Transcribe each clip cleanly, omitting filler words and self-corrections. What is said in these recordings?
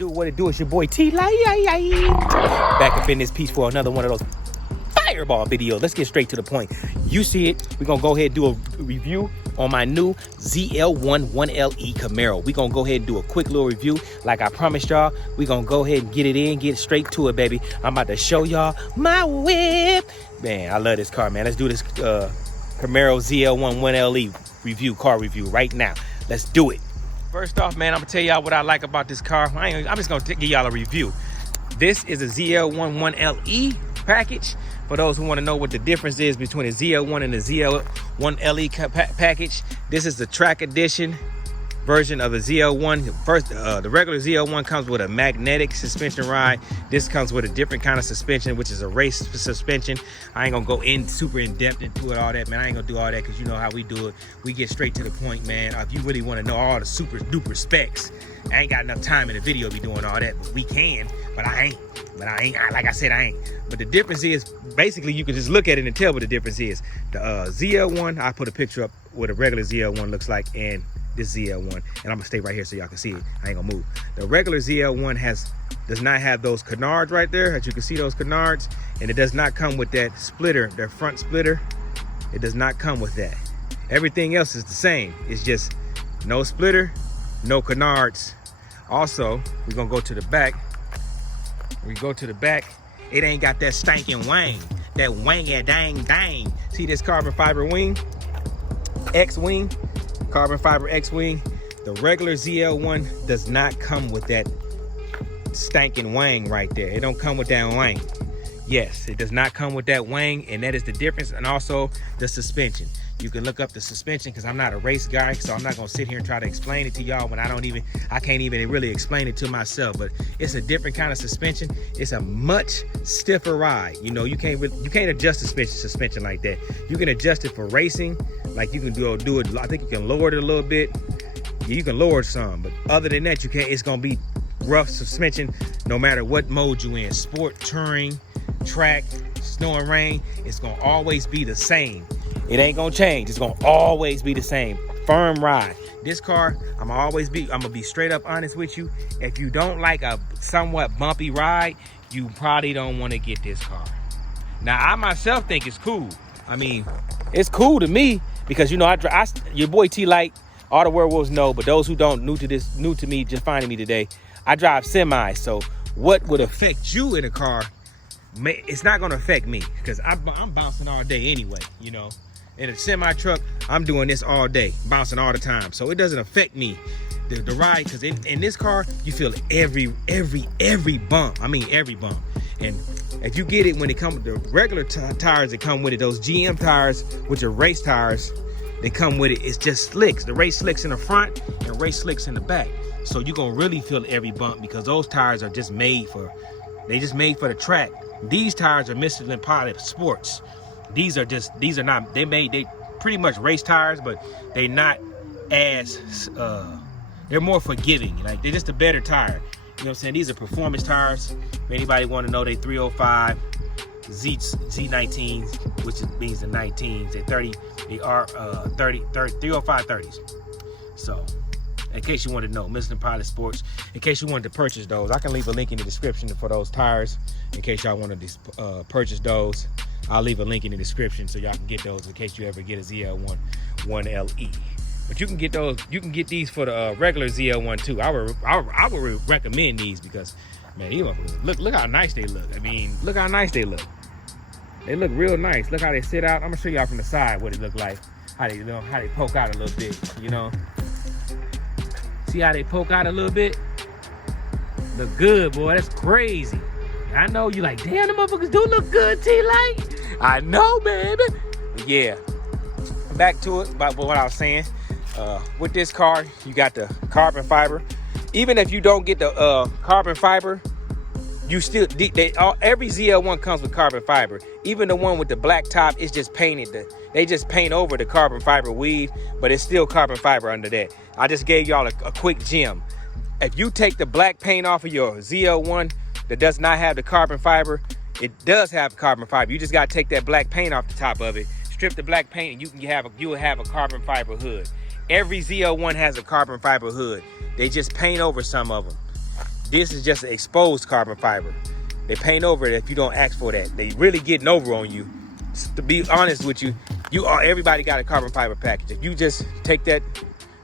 What it do? It's your boy Tlites. Back up in this piece for another one of those fireball videos. Let's get straight to the point. You see it. We're going to go ahead and do a review on my new ZL1 1LE Camaro. We're going to go ahead and do a quick little review. Like I promised y'all, we're going to go ahead and get it in, get straight to it, baby. I'm about to show y'all my whip. Man, I love this car, man. Let's do this Camaro ZL1 1LE review, car review right now. Let's do it. First off, man, I'm gonna tell y'all what I like about this car. I'm just gonna give y'all a review. This is a ZL1 1LE package. For those who want to know what the difference is between a ZL1 and a ZL1LE package, this is the track edition version of a ZL1. First, the regular ZL1 comes with a magnetic suspension ride. This comes with a different kind of suspension, which is a race suspension. I ain't gonna go super in depth into it, all that, man. I ain't gonna do all that because you know how we do it. We get straight to the point, man. If you really want to know all the super duper specs, I ain't got enough time in the video to be doing all that, but we can. But I ain't. Like I said, I ain't. But the difference is, basically, you can just look at it and tell what the difference is. The ZL1, I put a picture up what a regular ZL1 looks like, and this ZL1, and I'm gonna stay right here so y'all can see it. I ain't gonna move. The regular ZL1 does not have those canards right there, as you can see those canards, and it does not come with that splitter, their front splitter. It does not come with that. Everything else is the same. It's just no splitter, no canards. Also, we're gonna go to the back. We go to the back. It ain't got that stankin' wang, that wang dang. See this carbon fiber wing, X-wing. Carbon fiber X-wing. The regular ZL1 does not come with that stankin' wang right there. It don't come with that wang. Yes, it does not come with that wang, and that is the difference. And also the suspension. You can look up the suspension because I'm not a race guy, so I'm not gonna sit here and try to explain it to y'all when I can't even really explain it to myself. But it's a different kind of suspension. It's a much stiffer ride. You know, you can't adjust the suspension like that. You can adjust it for racing, like you can do it. I think you can lower it a little bit. Yeah, you can lower it some, but other than that, you can't. It's gonna be rough suspension no matter what mode you in. Sport, touring, track, snow and rain. It's gonna always be the same. It ain't gonna change. It's gonna always be the same. Firm ride. This car, I'm gonna be straight up honest with you. If you don't like a somewhat bumpy ride, you probably don't want to get this car. Now, I myself think it's cool. I mean, it's cool to me because, you know, your boy Tlites, all the werewolves know, but those who don't, new to me, just finding me today, I drive semis. So what would affect you in a car, it's not gonna affect me because I'm bouncing all day anyway, you know. In a semi truck, I'm doing this all day, bouncing all the time. So it doesn't affect me, the ride, because in this car, you feel every bump. I mean, every bump. And if you get it when it comes with the regular tires that come with it, those GM tires, which are race tires, they come with it, it's just slicks. The race slicks in the front and race slicks in the back. So you're gonna really feel every bump because those tires are just made for the track. These tires are Michelin Pilot Sports. They pretty much race tires, but they're not as, they're more forgiving. Like, they're just a better tire. You know what I'm saying? These are performance tires. If anybody want to know, they 305 Z19s, which means the 19s. They are 305 30s. So, in case you want to know, Michelin Pilot Sports, in case you wanted to purchase those, I can leave a link in the description for those tires. In case y'all want to purchase those, I'll leave a link in the description so y'all can get those in case you ever get a ZL1 1LE. But you can get those. You can get these for the regular ZL1 too. I would recommend these because, man, look how nice they look. I mean, look how nice they look. They look real nice. Look how they sit out. I'm gonna show y'all from the side what it look like. How they poke out a little bit. You know. See how they poke out a little bit? Look good, boy. That's crazy. I know you like, damn, the motherfuckers do look good, Tlites. I know, baby. But yeah, back to it about what I was saying. With this car, you got the carbon fiber. Even if you don't get the carbon fiber, you still every ZL1 comes with carbon fiber. Even the one with the black top, it's just painted. They just paint over the carbon fiber weave, but it's still carbon fiber under that. I just gave y'all a quick gem. If you take the black paint off of your ZL1 that does not have the carbon fiber, it does have carbon fiber. You just gotta take that black paint off the top of it, strip the black paint, and you will have a carbon fiber hood. Every ZL1 has a carbon fiber hood. They just paint over some of them. This is just an exposed carbon fiber. They paint over it if you don't ask for that. They really getting over on you. To be honest with you, everybody got a carbon fiber package. If you just take that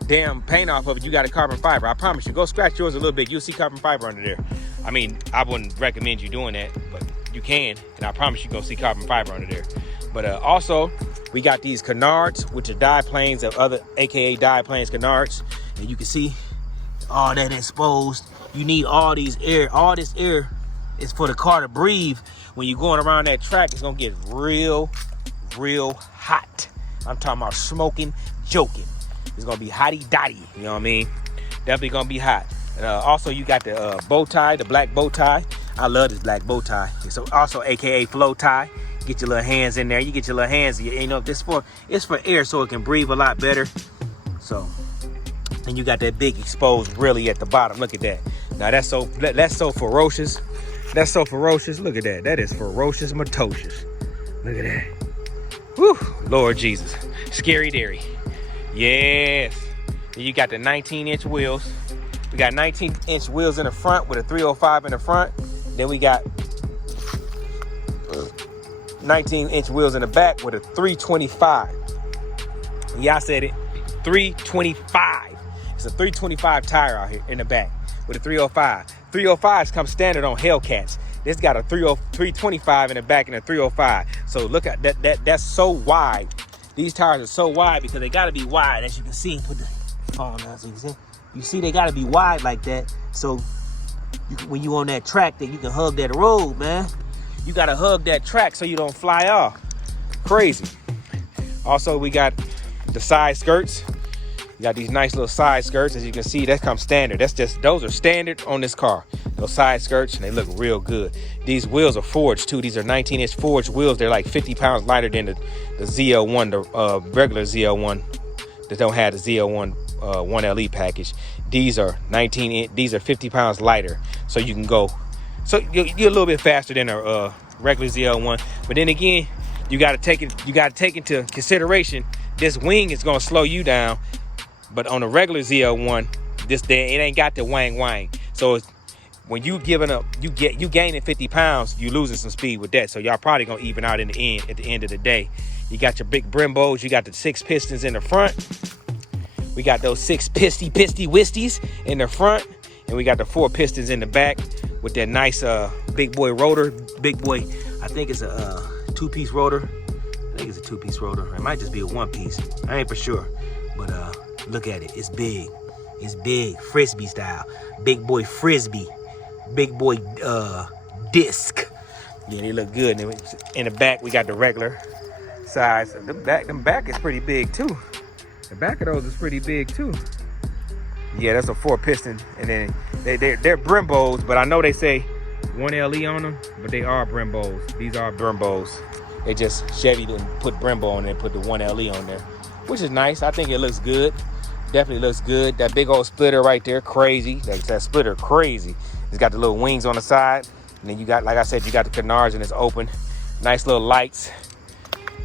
damn paint off of it, you got a carbon fiber. I promise you, go scratch yours a little bit. You'll see carbon fiber under there. I mean, I wouldn't recommend you doing that, but you can, and I promise you, go see carbon fiber under there. But also, we got these canards, which are die planes of other, AKA die planes canards, and you can see all that exposed. You need all this air is for the car to breathe. When you're going around that track, it's gonna get real hot. I'm talking about smoking, joking. It's gonna be hotty dotty, you know what I mean? Definitely gonna be hot. Also, you got the bow tie, the black bow tie. I love this black bow tie. It's also AKA flow tie. Get your little hands in there. You get your little hands. You know, it's for air, so it can breathe a lot better. So, and you got that big exposed really at the bottom. Look at that. Now that's so ferocious. That's so ferocious. Look at that. That is ferocious, matocious. Look at that. Whew, Lord Jesus. Scary dairy. Yes. Then you got the 19-inch wheels. We got 19-inch wheels in the front with a 305 in the front. Then we got 19-inch wheels in the back with a 325. Yeah, I said it. 325. It's a 325 tire out here in the back with a 305. 305s come standard on Hellcats. This got a 325 in the back and a 305. So look at that. That's so wide. These tires are so wide because they got to be wide, as you can see. Put the phone on so you can see. You see, they got to be wide like that. So when you on that track, that you can hug that road, man. You got to hug that track so you don't fly off. Crazy. Also, we got the side skirts. You got these nice little side skirts. As you can see, that comes standard. Those are standard on this car. Those side skirts, and they look real good. These wheels are forged too. These are 19-inch forged wheels. They're like 50 pounds lighter than the ZL1, the regular ZL1 that don't have the ZL1 1LE package. These are 19-inch. These are 50 pounds lighter, so you can go. So you're a little bit faster than a regular ZL1. But then again, you got to take into consideration this wing is gonna slow you down. But on a regular ZL1, it ain't got the wang. So when you giving up, you gaining 50 pounds, you losing some speed with that. So y'all probably gonna even out in the end. At the end of the day, you got your big Brembos. You got the 6 pistons in the front. We got those 6 pisty wisties in the front, and we got the 4 pistons in the back with that nice big boy rotor. Big boy, I think it's a 2-piece rotor. I think it's a 2-piece rotor. It might just be a 1-piece. I ain't for sure, but look at it. It's big. It's big. Frisbee style. Big boy frisbee. Big boy disc. Yeah, they look good. And in the back, we got the regular size. The back is pretty big too. The back of those is pretty big too. Yeah, that's a 4-piston. And then they're Brembos, but I know they say 1LE on them, but they are Brembos. These are Brembos. They just Chevy didn't put Brembo on there and put the 1LE on there, which is nice. I think it looks good. Definitely looks good. That big old splitter right there, crazy. That splitter, crazy. It's got the little wings on the side. And then you got, like I said, you got the canards and it's open. Nice little lights.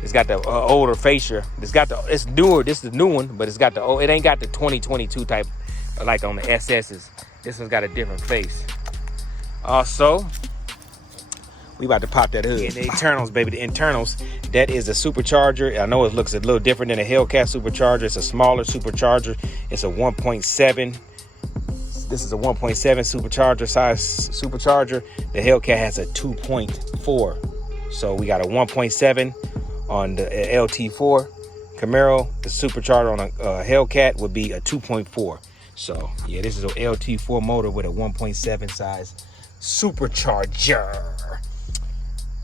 It's got the older fascia. It's newer. This is the new one, but it ain't got the 2022 type like on the SS's. This one's got a different face. Also, we about to pop that hood. And the internals, baby, the internals, that is a supercharger. I know it looks a little different than a Hellcat supercharger. It's a smaller supercharger. It's a 1.7. This is a 1.7 supercharger size supercharger. The Hellcat has a 2.4. So we got a 1.7 on the LT4 Camaro. The supercharger on a Hellcat would be a 2.4. So yeah, this is an LT4 motor with a 1.7 size supercharger.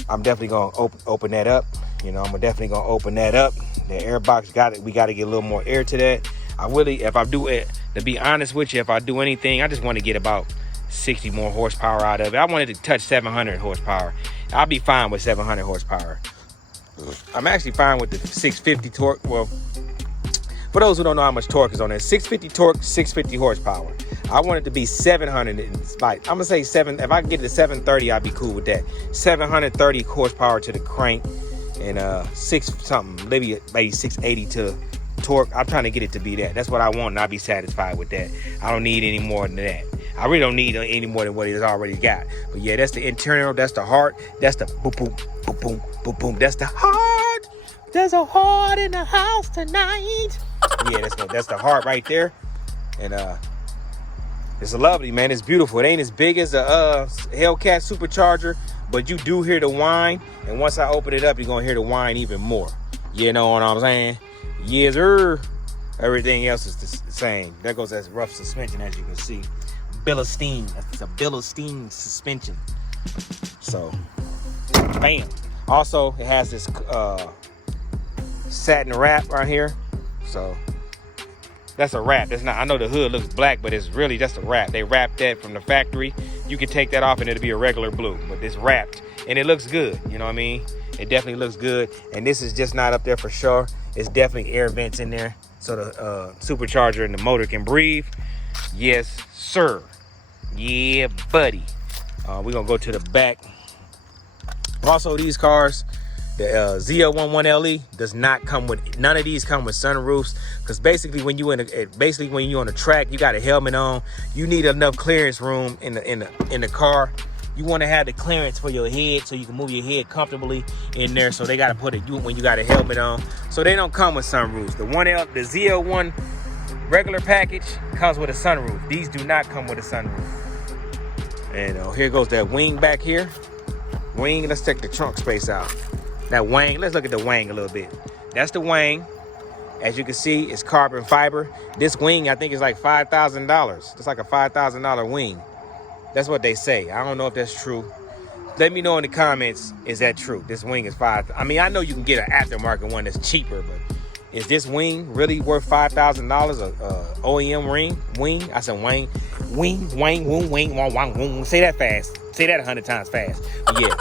I'm definitely gonna open that up. You know, I'm definitely gonna open that up. The air box got it. We got to get a little more air to that. I really, if I do it, to be honest with you, if I do anything, I just want to get about 60 more horsepower out of it. I wanted to touch 700 horsepower. I'll be fine with 700 horsepower. I'm actually fine with the 650 torque. Well, for those who don't know how much torque is on there, 650 torque, 650 horsepower. I want it to be 700. Like, I'm gonna say 7. If I can get it to 730, I'd be cool with that. 730 horsepower to the crank, and 6 something, maybe 680 to torque. I'm trying to get it to be that. That's what I want, and I'll be satisfied with that. I don't need any more than that. I really don't need any more than what it's already got. But yeah, that's the internal, that's the heart, that's the boom, boom, boom, boom, boom, boom. That's the heart. There's a heart in the house tonight. Yeah, that's the heart right there. And it's lovely, man. It's beautiful. It ain't as big as a Hellcat supercharger, but you do hear the whine. And once I open it up, you're gonna hear the whine even more. You know what I'm saying? Yes, sir. Everything else is the same. There goes that rough suspension, as you can see. Billerstein. It's a Billerstein suspension. So, bam. Also, it has this satin wrap right here. So, that's a wrap. That's not. I know the hood looks black, but it's really just a wrap. They wrapped that from the factory. You can take that off and it'll be a regular blue, but it's wrapped and it looks good. You know what I mean? It definitely looks good. And this is just not up there for sure. It's definitely air vents in there, so the supercharger and the motor can breathe. Yes, sir. Yeah, buddy. We're gonna go to the back. Also, these cars, the ZL1 1LE does not come with, none of these come with sunroofs, because basically when you on the track, you got a helmet on, you need enough clearance room in the car. You want to have the clearance for your head so you can move your head comfortably in there. So they got to put it when you got a helmet on. So they don't come with sunroofs. The ZL1 regular package comes with a sunroof. These do not come with a sunroof. And here goes that wing back here. Wing, let's check the trunk space out. That wing, let's look at the wing a little bit. That's the wing. As you can see, it's carbon fiber. This wing, I think, is like $5,000. It's like a $5,000 wing. That's what they say. I don't know if that's true. Let me know in the comments, is that true? This wing is I mean, I know you can get an aftermarket one that's cheaper, but is this wing really worth $5,000? A OEM wing? I said wing. Wing, wing, wing, wing, wing, wing, wing. Say that fast. Say that 100 times fast. But yeah,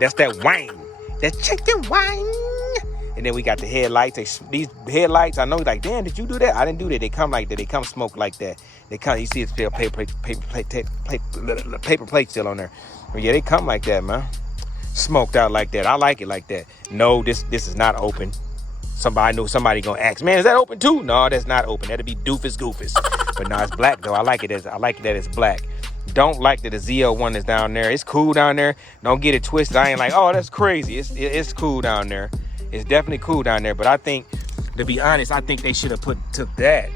that's that wing. That chicken wing. And then we got the headlights. These headlights, I know you're like, damn, did you do that? I didn't do that. They come like that. They come smoked like that. They come, you see it's still paper plate still on there. But yeah, they come like that, man. Smoked out like that. I like it like that. No, this is not open. Somebody gonna ask, man, is that open too? No, that's not open. That'd be doofus goofus. But no, it's black though. I like it that it's black. Don't like that the ZL1 is down there. It's cool down there. Don't get it twisted. I ain't like, oh, that's crazy. It's cool down there. It's definitely cool down there. But I think, to be honest, I think they should have took that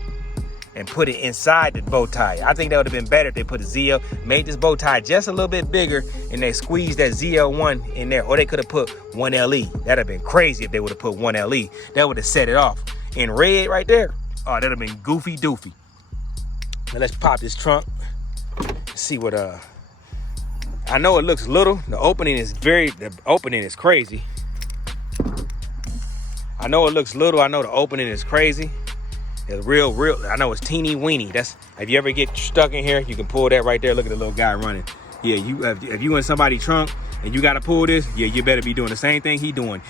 and put it inside the bow tie. I think that would have been better if they put a ZL, made this bow tie just a little bit bigger, and they squeezed that ZL1 in there. Or they could have put 1LE. That'd have been crazy if they would have put 1LE. That would have set it off. In red right there, oh, that'd have been goofy doofy. Now let's pop this trunk. See what I know it looks little. The opening is crazy. I know it looks little. I know the opening is crazy. It's real. I know it's teeny weeny. That's, if you ever get stuck in here, you can pull that right there. Look at the little guy running. Yeah, if you in somebody's trunk and you gotta pull this, yeah, you better be doing the same thing he doing.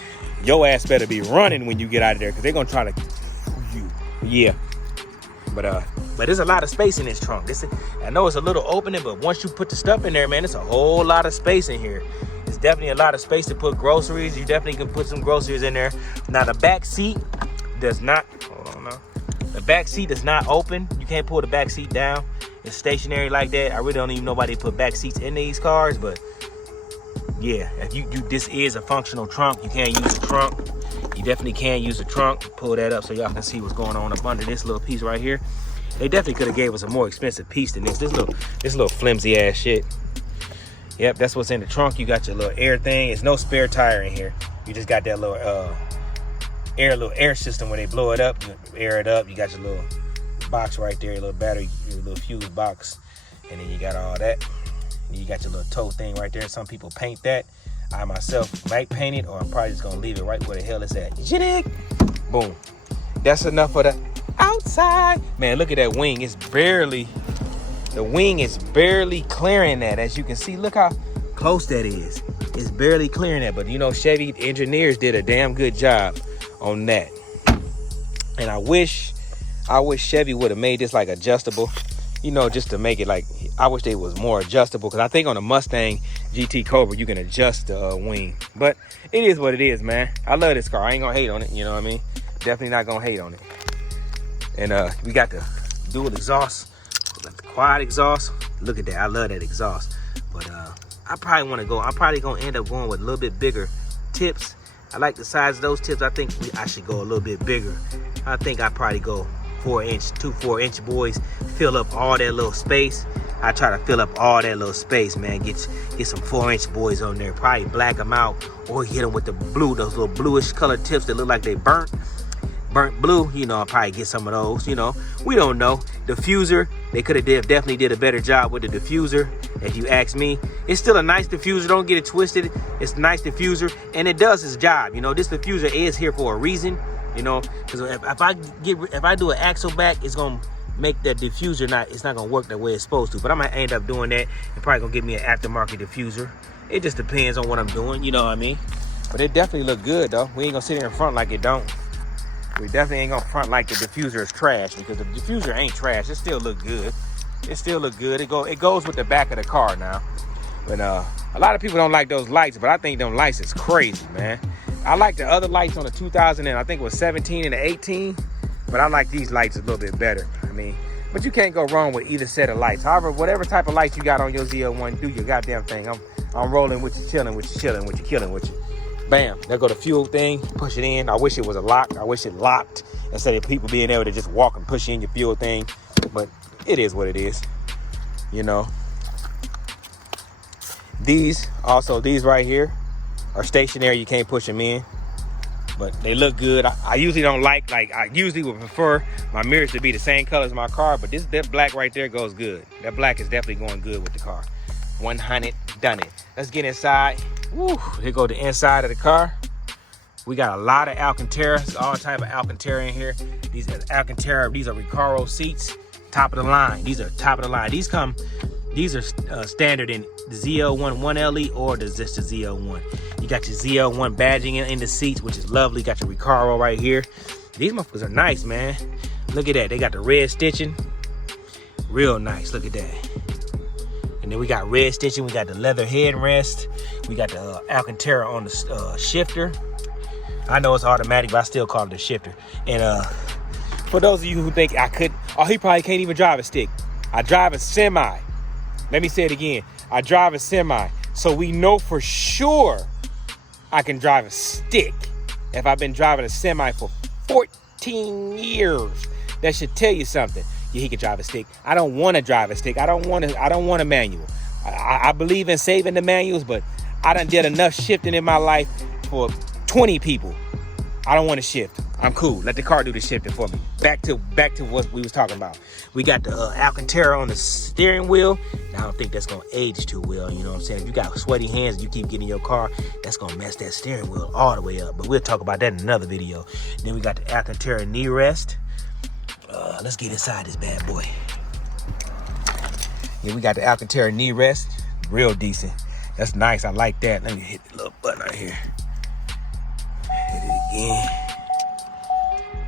Your ass better be running when you get out of there, because they're gonna try to you. Yeah. But there's a lot of space in this trunk. I know it's a little opening, but once you put the stuff in there, man, it's a whole lot of space in here. It's definitely a lot of space to put groceries. You definitely can put some groceries in there. Now the back seat does not, hold on now. The back seat does not open. You can't pull the back seat down. It's stationary like that. I really don't even know why they put back seats in these cars, but yeah, if this is a functional trunk. You can't use the trunk. You definitely can use the trunk. Pull that up so y'all can see what's going on up under this little piece right here. They definitely could have gave us a more expensive piece than this. This little flimsy ass shit. Yep, that's what's in the trunk. You got your little air thing. There's no spare tire in here. You just got that little air system where they blow it up, you air it up. You got your little box right there, your little battery, your little fuse box, and then you got all that. And you got your little toe thing right there. Some people paint that. I myself might paint it, or I'm probably just gonna leave it right where the hell it's at. Boom. That's enough for the outside. Man, look at that wing. The wing is barely clearing that. As you can see, look how close that is. It's barely clearing that. But you know, Chevy engineers did a damn good job on that. And I wish Chevy would have made this like adjustable, you know, just to make it like, I wish they was more adjustable, because I think on the Mustang GT Cobra you can adjust the wing. But it is what it is, man. I love this car. I ain't gonna hate on it, you know what I mean? Definitely not gonna hate on it. And we got the dual exhaust Got the quad exhaust. Look at that. I love that exhaust. But I probably want to go. I'm probably gonna end up going with a little bit bigger tips. I like the size of those tips. I think I should go a little bit bigger. I think I probably go 4-inch, 2 4-inch boys. Fill up all that little space. I try to fill up all that little space, man. Get some 4-inch boys on there. Probably black them out or hit them with the blue, those little bluish colored tips that look like they burnt blue. You know, I'll probably get some of those. You know, we don't know. Diffuser, they could have definitely did a better job with the diffuser. If you ask me, it's still a nice diffuser. Don't get it twisted. It's a nice diffuser, and it does its job. You know, this diffuser is here for a reason. You know, because if I do an axle back, it's gonna make that diffuser it's not gonna work the way it's supposed to. But I might end up doing that and probably gonna get me an aftermarket diffuser. It just depends on what I'm doing. You know what I mean? But it definitely look good though. We ain't gonna sit here in front like it don't. We definitely ain't gonna front like the diffuser is trash, because the diffuser ain't trash. It still look good. It still look good. It goes with the back of the car now. But a lot of people don't like those lights, but I think them lights is crazy, man. I like the other lights on the 2000 and I think it was 17 and the 18, but I like these lights a little bit better. I mean, but you can't go wrong with either set of lights. However, whatever type of lights you got on your ZL1, do your goddamn thing. I'm rolling with you, chilling with you, chilling with you, killing with you. Bam, there go the fuel thing, push it in. I wish it was a lock. I wish it locked instead of people being able to just walk and push in your fuel thing. But it is what it is, you know. These right here are stationary. You can't push them in, but they look good. I usually don't like I usually would prefer my mirrors to be the same color as my car, but that black right there goes good. That black is definitely going good with the car. 100 done it. Let's get inside. Woo, here go the inside of the car. We got a lot of Alcantara, all type of Alcantara in here. These are Alcantara, these are Recaro seats, top of the line. These are top of the line. These are standard in the ZL1 1LE or just the ZL1. You got your ZL1 badging in the seats, which is lovely. Got your Recaro right here. These motherfuckers are nice, man. Look at that. They got the red stitching. Real nice. Look at that. And then we got red stitching. We got the leather headrest. We got the Alcantara on the shifter. I know it's automatic, but I still call it a shifter. And for those of you who think I could, he probably can't even drive a stick. I drive a semi. Let me say it again. I drive a semi. So we know for sure I can drive a stick if I've been driving a semi for 14 years. That should tell you something. Yeah, he can drive a stick. I don't want to drive a stick. I don't want a manual. I believe in saving the manuals, but I done did enough shifting in my life for 20 people. I don't want to shift. I'm cool. Let the car do the shifting for me. Back to what we was talking about. We got the Alcantara on the steering wheel. Now, I don't think that's going to age too well. You know what I'm saying? If you got sweaty hands and you keep getting in your car, that's going to mess that steering wheel all the way up. But we'll talk about that in another video. Then we got the Alcantara knee rest. Let's get inside this bad boy. Yeah, we got the Alcantara knee rest. Real decent. That's nice. I like that. Let me hit the little button right here. Hit it again.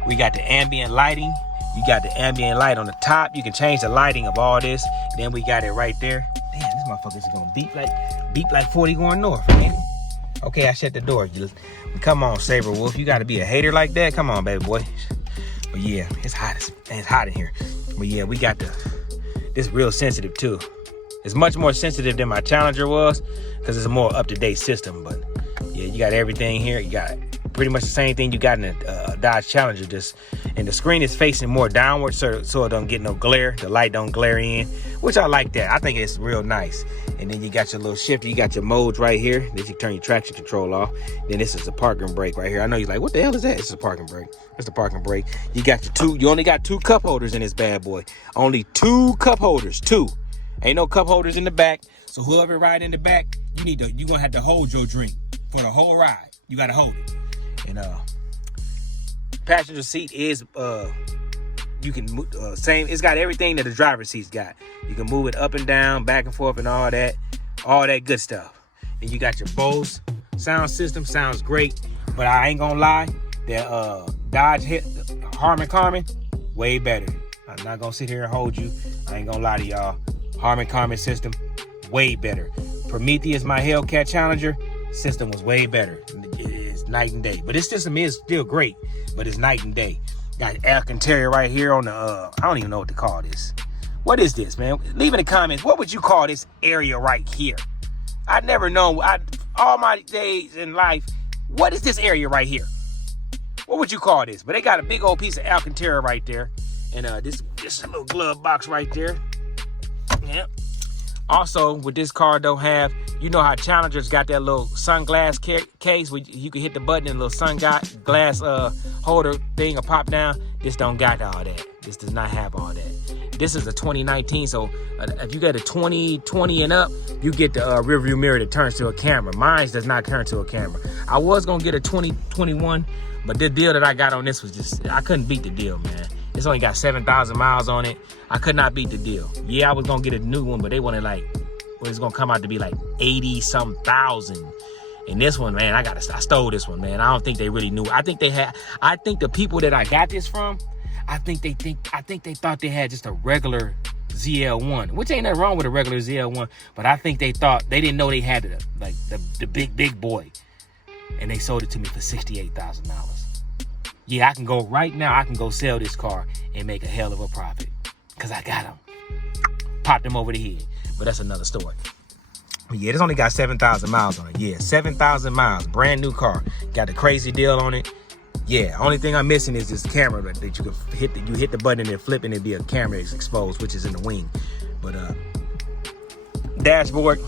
We got the ambient lighting. You got the ambient light on the top. You can change the lighting of all this. Then we got it right there. Damn, this motherfucker's gonna beep like 40 going north, ain't it? Okay, I shut the door. Come on, Saber Wolf. You gotta be a hater like that? Come on, baby boy. But yeah, it's hot in here. But yeah, we got this real sensitive too. It's much more sensitive than my Challenger was because it's a more up-to-date system. But yeah, you got everything here. You got pretty much the same thing you got in the Dodge Challenger. And the screen is facing more downward so it don't get no glare. The light don't glare in, which I like that. I think it's real nice. And then you got your little shifter. You got your modes right here. Then you turn your traction control off. Then this is a parking brake right here. I know you're like, what the hell is that? It's a parking brake. It's the parking brake. You got you only got 2 cup holders in this bad boy. Only 2 cup holders, 2. Ain't no cup holders in the back. So whoever ride in the back, you're gonna have to hold your drink for the whole ride. You gotta hold it. And passenger seat is you can it's got everything that the driver's seat's got. You can move it up and down, back and forth, and all that good stuff. And you got your Bose sound system. Sounds great, but I ain't gonna lie, the Dodge Harman way better. I'm not gonna sit here and hold you. I ain't gonna lie to y'all. Harman system way better. Prometheus, my Hellcat Challenger system, was way better. It's night and day, but this system is still great, but it's night and day. Got Alcantara right here on the I don't even know what to call this. What is this, man? Leave in the comments, what would you call this area right here? I never know. All my days in life, what is this area right here? What would you call this? But they got a big old piece of Alcantara right there. And this is a little glove box right there. Yeah. Also, with this car, don't have, you know how Challenger's got that little sunglass case where you can hit the button and a little glass holder thing will pop down. This don't got all that. This does not have all that. This is a 2019, so if you get a 2020 and up, you get the rear view mirror that turns to a camera. Mine does not turn to a camera. I was gonna get a 2021, but the deal that I got on this was just, I couldn't beat the deal, man. It's only got 7,000 miles on it. I could not beat the deal. Yeah, I was gonna get a new one, but they wanted like, well, it's gonna come out to be like 80-some thousand. And this one, man, I stole this one, man. I don't think they really knew. I think the people that I got this from, I think they thought they had just a regular ZL1, which ain't nothing wrong with a regular ZL1, but I think they didn't know they had the big boy. And they sold it to me for $68,000. Yeah, I can go right now, I can go sell this car and make a hell of a profit. Cause I got them. Popped them over the head. But that's another story. But yeah, this only got 7,000 miles on it. Yeah, 7,000 miles, brand new car. Got the crazy deal on it. Yeah, only thing I'm missing is this camera that you can hit the button and then flip and it'd be a camera that's exposed, which is in the wing. But dashboard,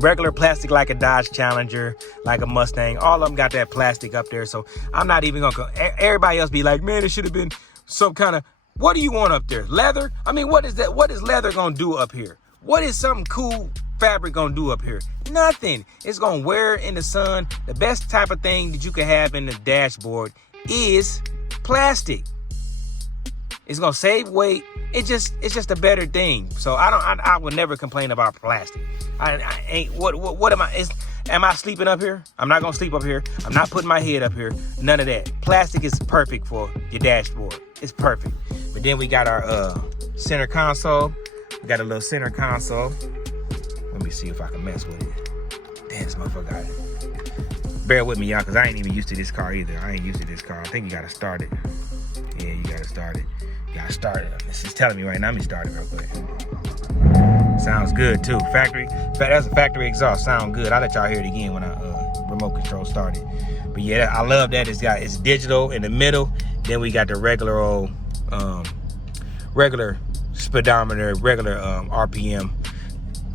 regular plastic like a Dodge Challenger, like a Mustang. All of them got that plastic up there. So I'm not even gonna, everybody else be like, man, it should have been some kind of, what do you want up there? Leather? I mean, what is that? What is leather gonna do up here? What is something cool fabric gonna do up here? Nothing. It's gonna wear in the sun. The best type of thing that you can have in the dashboard is plastic. It's gonna save weight. It's just a better thing. So I would never complain about plastic. I ain't, what am I, am I sleeping up here? I'm not gonna sleep up here. I'm not putting my head up here. None of that. Plastic is perfect for your dashboard. It's perfect. But then we got our center console. We got a little center console. Let me see if I can mess with it. Damn, this motherfucker got it. Bear with me, y'all, because I ain't even used to this car either. I ain't used to this car. I think you gotta start it. Yeah, you gotta start it. You gotta start it. This is telling me right now. Let me start it real quick. Sounds good too. Factory. That's a factory exhaust. Sound good. I'll let y'all hear it again when I remote control started. But yeah, I love that. It's digital in the middle. Then we got the regular old regular speedometer, regular RPM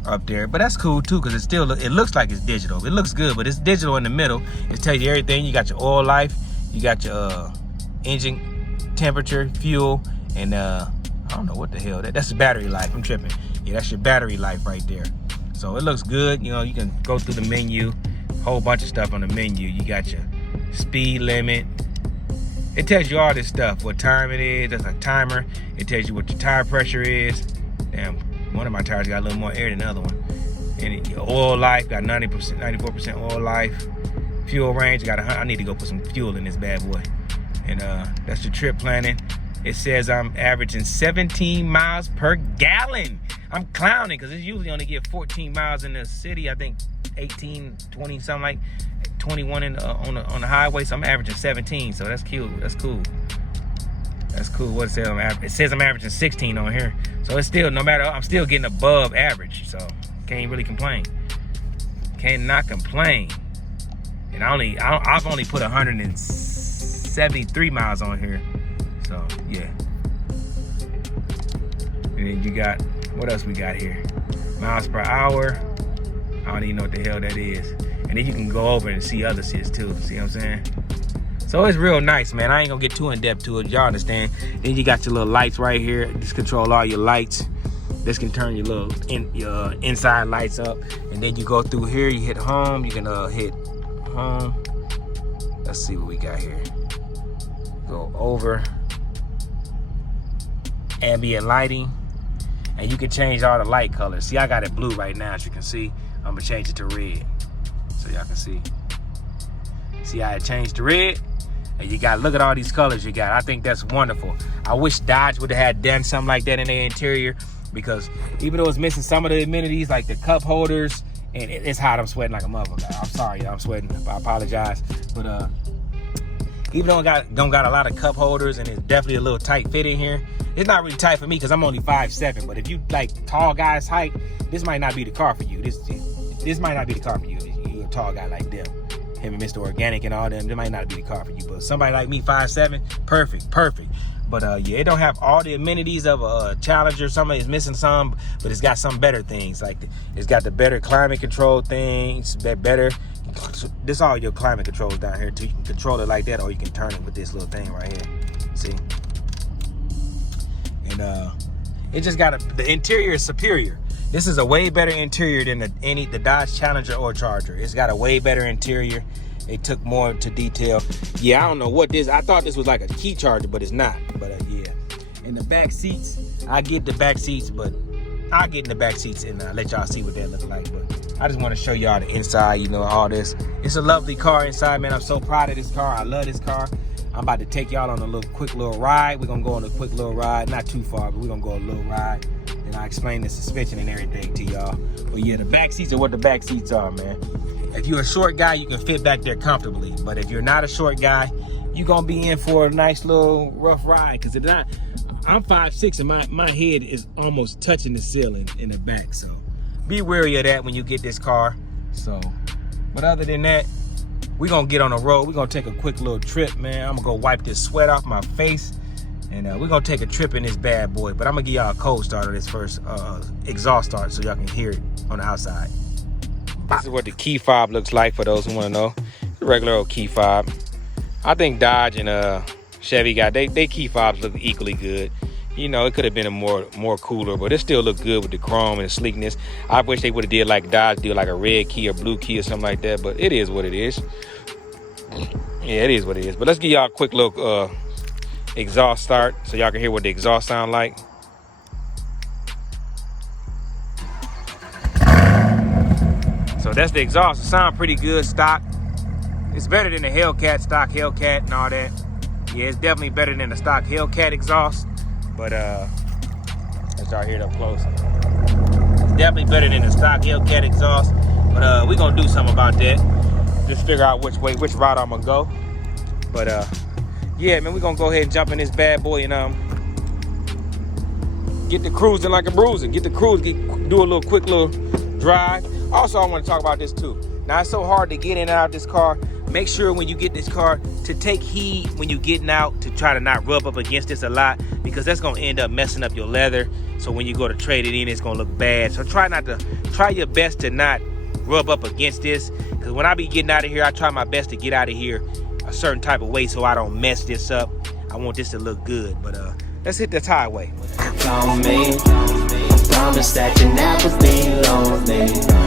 up there. But that's cool too, because it looks like it's digital. It looks good, but it's digital in the middle. It tells you everything. You got your oil life, you got your engine temperature, fuel, and I don't know what the hell that's the battery life. I'm tripping. Yeah, that's your battery life right there. So it looks good. You know, you can go through the menu, whole bunch of stuff on the menu. You got your speed limit. It tells you all this stuff, what time it is. That's a timer. It tells you what your tire pressure is. Damn, one of my tires got a little more air than the other one. And your oil life got 90%, 94% oil life. Fuel range got 100. I need to go put some fuel in this bad boy. And that's your trip planning. It says I'm averaging 17 miles per gallon. I'm clowning because it's usually only get 14 miles in the city. I think 18, 20, something like 21 on the highway. So I'm averaging 17. So that's cute. That's cool. That's cool. What it says? It says I'm averaging 16 on here. So it's still, no matter, I'm still getting above average. So can't really complain. Cannot complain. And I've only put 173 miles on here. So yeah. And then you got, what else we got here? Miles per hour. I don't even know what the hell that is. And then you can go over and see other shits too. See what I'm saying? So it's real nice, man. I ain't gonna get too in depth to it. Y'all understand? Then you got your little lights right here. This control all your lights. This can turn your little inside lights up. And then you go through here. You hit home. You can hit home. Let's see what we got here. Go over. Ambient lighting. And you can change all the light colors. See, I got it blue right now, as you can see. I'm gonna change it to red, so y'all can see. See how it changed to red? And you got, look at all these colors you got. I think that's wonderful. I wish Dodge would have had done something like that in their interior, because even though it's missing some of the amenities like the cup holders, and it's hot, I'm sweating like a motherfucker. I'm sorry, I'm sweating. I apologize. But even though it don't got a lot of cup holders, and it's definitely a little tight fit in here, It's not really tight for me because I'm only 5'7", but if you like tall guys height, this might not be the car for you. This might not be the car for you. If you're a tall guy like them, him and Mr. Organic and all them, it might not be the car for you. But somebody like me, 5'7", perfect. But yeah, it don't have all the amenities of a Challenger. Somebody's missing some, but it's got some better things. Like it's got the better climate control things, better. This all your climate controls down here too. You can control it like that, or you can turn it with this little thing right here. See? And it just got the interior is superior. This is a way better interior than the Dodge Challenger or Charger. It's got a way better interior. They took more to detail. Yeah, I don't know what this. I thought this was like a key charger, but it's not. But yeah, and the back seats. I get the back seats, but I'll get in the back seats and let y'all see what that look like. But I just want to show y'all the inside. You know, all this. It's a lovely car inside, man. I'm so proud of this car. I love this car. I'm about to take y'all on a quick little ride. We're gonna go on a quick little ride, not too far, but we're gonna go a little ride. And I explain the suspension and everything to y'all. But yeah, the back seats are what the back seats are, man. If you're a short guy, you can fit back there comfortably. But if you're not a short guy, you're gonna be in for a nice little rough ride. Cause if not, I'm 5'6" and my head is almost touching the ceiling in the back. So be wary of that when you get this car. So, but other than that, we're gonna get on the road. We're gonna take a quick little trip, man. I'm gonna go wipe this sweat off my face. And we're gonna take a trip in this bad boy. But I'm gonna give y'all a cold start of this first exhaust start so y'all can hear it on the outside. This is what the key fob looks like for those who wanna know. The regular old key fob. I think Dodge and Chevy got, they key fobs look equally good. You know, it could have been a more cooler, but it still looked good with the chrome and the sleekness. I wish they would have did like Dodge, did like a red key or blue key or something like that, but it is what it is. Yeah, it is what it is. But let's give y'all a quick little exhaust start so y'all can hear what the exhaust sound like. So that's the exhaust. It sounds pretty good stock. It's better than the Hellcat, stock Hellcat and all that. Yeah, it's definitely better than the stock Hellcat exhaust. But let y'all hear it up close. It's definitely better than the stock Hellcat exhaust. But we're gonna do something about that. Just figure out which route I'm gonna go. But yeah, man, we're gonna go ahead and jump in this bad boy and get the cruising like a bruising. Get the cruise, do a little quick little drive. Also, I want to talk about this too. Now, it's so hard to get in and out of this car. Make sure when you get this car to take heed when you're getting out, to try to not rub up against this a lot, because that's gonna end up messing up your leather. So when you go to trade it in, it's gonna look bad. So try your best to not rub up against this, because when I be getting out of here, I try my best to get out of here a certain type of way so I don't mess this up. I want this to look good. But let's hit this highway. Promise that you never be lonely.